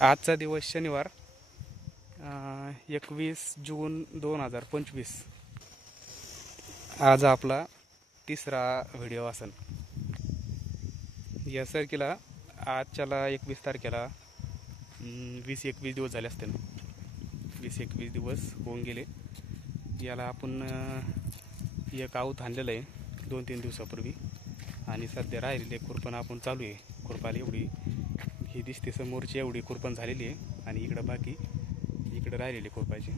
आजचा दिवस शनिवार 21 जून 2025. आज आपला तिसरा व्हिडिओ असेल. या सरकीला आजच्याला 21 तारखेला 20-21 दिवस झाले असते ना. 20-21 दिवस होऊन गेले. याला आपण एक आऊत आणलेलं आहे 2-3 दिवसापूर्वी आणि सध्या राहिलेले खुरपण आपण चालू आहे. खुरपाला एवढी ही दिसते समोरची एवढी खुरपण झालेली आहे आणि इकडं बाकी इकडं राहिलेली खुरपायची.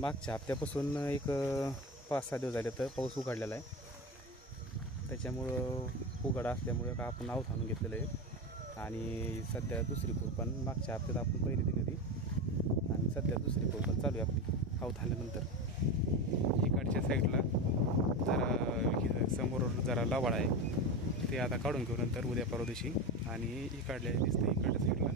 मागच्या हप्त्यापासून एक 5-6 दिवस झाले तर पाऊस उघडलेला आहे. त्याच्यामुळं उघडा असल्यामुळे का आपण आऊत आणून घेतलेलं आहे आणि सध्या दुसरी खुरपण मागच्या हप्त्यात आपण पहिली दिली होती आणि सध्या दुसरी खुरपण चालू आहे आपली आऊत आणल्यानंतर. इकडच्या साईडला जरा समोर जरा लवाड आहे ते आता काढून घेऊ नंतर उद्या परवा दिवशी. आणि इकडल्या दिसतं इकडच्या साईडला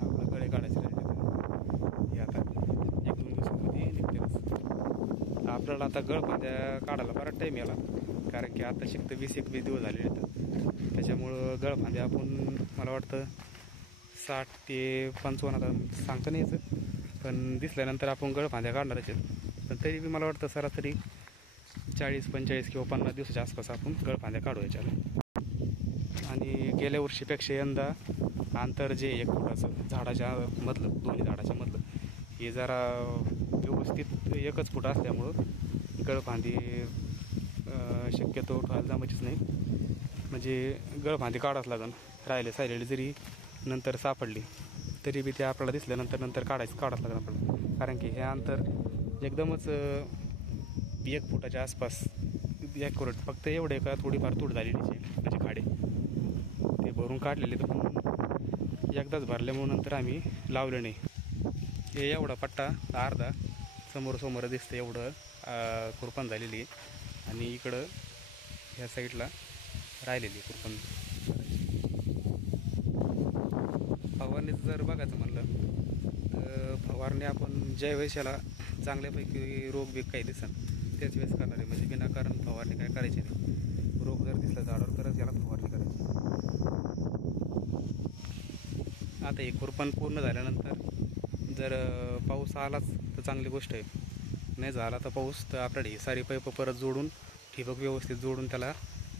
आपलं गळे काढायचे राहिले हे आता 1-2 दिवसामध्ये निघतेच. आपल्याला आता गळफांद्या काढायला बराच टाईम याला, कारण की आता शिकतं 20-21 दिवस झालेले आहेत. त्याच्यामुळं गळफांद्या आपण मला वाटतं 60 ते 55 आता सांगता नाही यायचं, पण दिसल्यानंतर आपण गळफांद्या काढणारच आहेत. पण तरी मला वाटतं सरासरी 40-45 किंवा 50 दिवसाच्या आसपास आपण गळफांद्या काढू याच्याला. आणि गेल्या वर्षीपेक्षा यंदा अंतर जे 1 फुटाचं झाडाच्या मधलं दोन्ही झाडाच्या मधलं हे जरा व्यवस्थित 1च फूट असल्यामुळं गळफांदी शक्यतो ठेवायला जमायचीच नाही. म्हणजे गळफांदी काढावंच लागेल. राहिलेली जरी नंतर सापडली तरी बी ते आपल्याला दिसल्यानंतर काढावंच लागेल आपल्याला, कारण की हे अंतर एकदमच 1 फुटाच्या आसपास ॲक्युरेट. फक्त एवढे का थोडीफार तूट झालेली म्हणजे खाडे ते भरून काढलेले, तर पण एकदाच भरल्यामुळे नंतर आम्ही लावले नाही. हे एवढा पट्टा अर्धा समोर दिसतं एवढं खुरपण झालेली आहे आणि इकडं ह्या साईडला राहिलेली खुरपण. फवारणीचं जर बघायचं म्हणलं तर फवारणी आपण ज्या वेळेस याला चांगल्यापैकी रोग बीग काही दिसन त्याच वेळेस करणार आहे. म्हणजे विनाकारण फवारणी काय करायची नाही. रोग जर दिसला झाडावर तरच याला फवारणी करायची. आता हे खुरपण पूर्ण झाल्यानंतर जर पाऊस आलाच तर चांगली गोष्ट आहे, नाही झाला तर पाऊस तर आपल्याला ही सारी पाईप परत जोडून ठिबक व्यवस्थित जोडून त्याला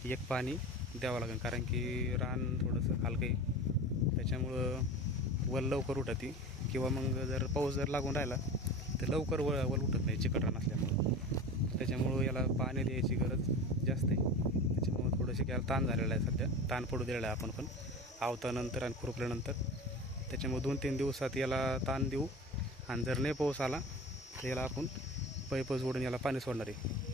एक पाणी द्यावं लागेल, कारण की रान थोडंसं हलकं आहे. त्याच्यामुळं वल लवकर उठते किंवा मग जर पाऊस जर लागून राहिला तर लवकर वल उठत नाही चिकट रान असल्यामुळं. त्याच्यामुळं याला पाणी द्यायची गरज जास्त आहे. त्याच्यामुळं थोडंसं याला ताण झालेला आहे, सध्या ताण पडू दिलेला आहे आपण पण आवतानंतर आणि खुरपल्यानंतर. त्याच्यामुळे 2-3 दिवसात याला ताण देऊ आणि जर नाही पाऊस आला तर याला आपण पाईप जोडून याला पाणी सोडणार आहे.